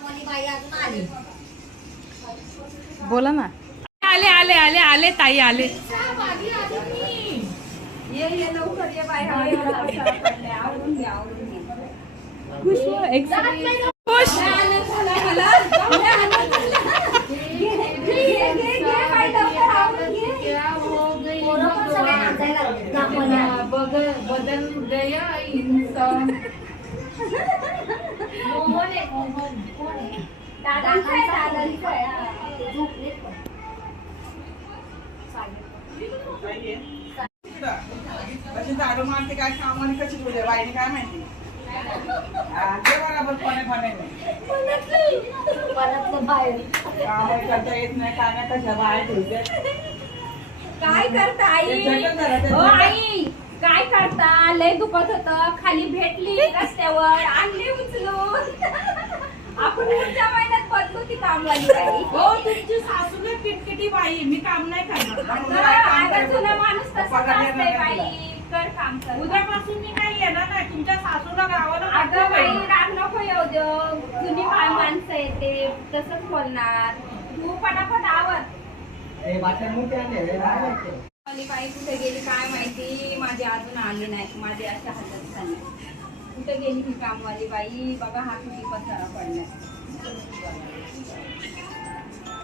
कामवाली बाई अजून आली. बोला ना. आले आले आले आले ताई आले. ये लवकर ये बाई. आवरून घे आवरून घे. खुश खुश. बदल गया इंसान. कशी दारू मारते काय कामाने कशी तुझ्या बाईने काय माहिती ते बरोबर पाण्याने काम करता येत नाही काय नाही कशा बाहेर ठेवते. काय करता आई? ओ आई काय करता? लय दुखत होत खाली भेटली रस्त्यावर आणली उचलून. आपण पुढच्या महिन्यात बदलू ती कामवाली बाई. हो तुमची सासूला किटकिटी बाई मी काम नाही करणार. आता जुना माणूस तसा असतंय बाई. कर काम कर. उद्यापासून मी नाही येणार नाही. तुमच्या सासूला गावाला अगं बाई राग नको येऊ देऊ. जुनी माणसं येते तसंच बोलणार. तू पटापट आवर. वाली बाई कुठे गेली काय माहिती. माझी अजून आली नाही. माझी अशा हातात झाली. कुठे गेली ही कामवाली बाई. बघा हा किती पसारा पडलाय.